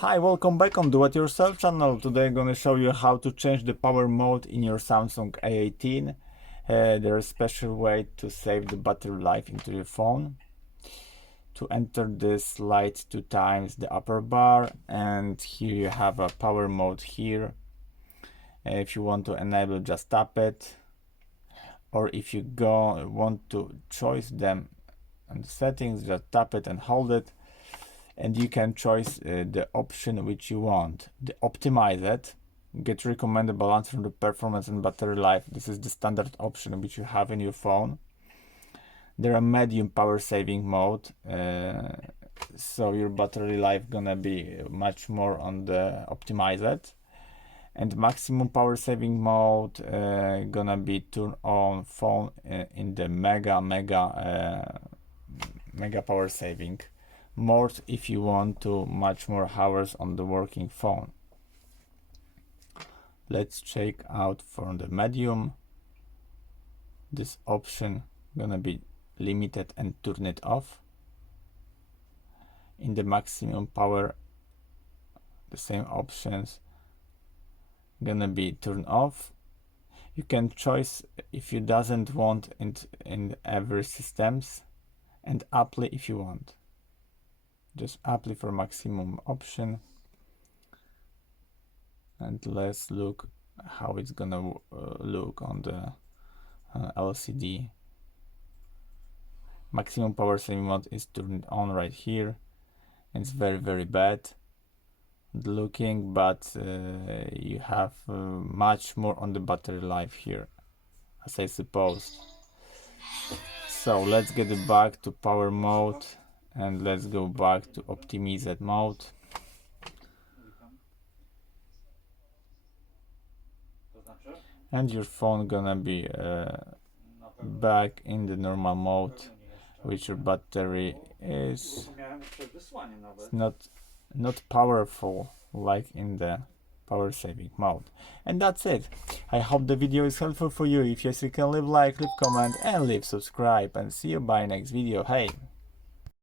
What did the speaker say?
Hi, welcome back on Do It Yourself channel. Today I'm gonna show you how to change the power mode in your Samsung A18. There is a special way to save the battery life into your phone. To enter this, slide 2 times the upper bar, and here you have a power mode here. If you want to enable, just tap it, or if you want to choose them on the settings, just tap it and hold it. And you can choose the option which you want. The optimize it, get recommended balance from the performance and battery life. This is the standard option which you have in your phone. There are medium power saving mode, so your battery life gonna be much more on the optimize it. And maximum power saving mode gonna be turn on phone in the mega power saving mode if you want to much more hours on the working phone. Let's check out for the medium. This option gonna be limited and turn it off. In the maximum power, the same options gonna be turned off. You can choose if you doesn't want it in every systems, and apply if you want. Just apply for maximum option, and let's look how it's gonna look on the LCD. Maximum power saving mode is turned on right here. It's very bad looking, but you have much more on the battery life here, as I suppose. So let's get it back to power mode, and let's go back to optimized mode. And your phone gonna be back in the normal mode, which your battery is not powerful like in the power saving mode. And that's it. I hope the video is helpful for you. If yes, you can leave like, leave comment and leave subscribe, and see you by next video. Hey.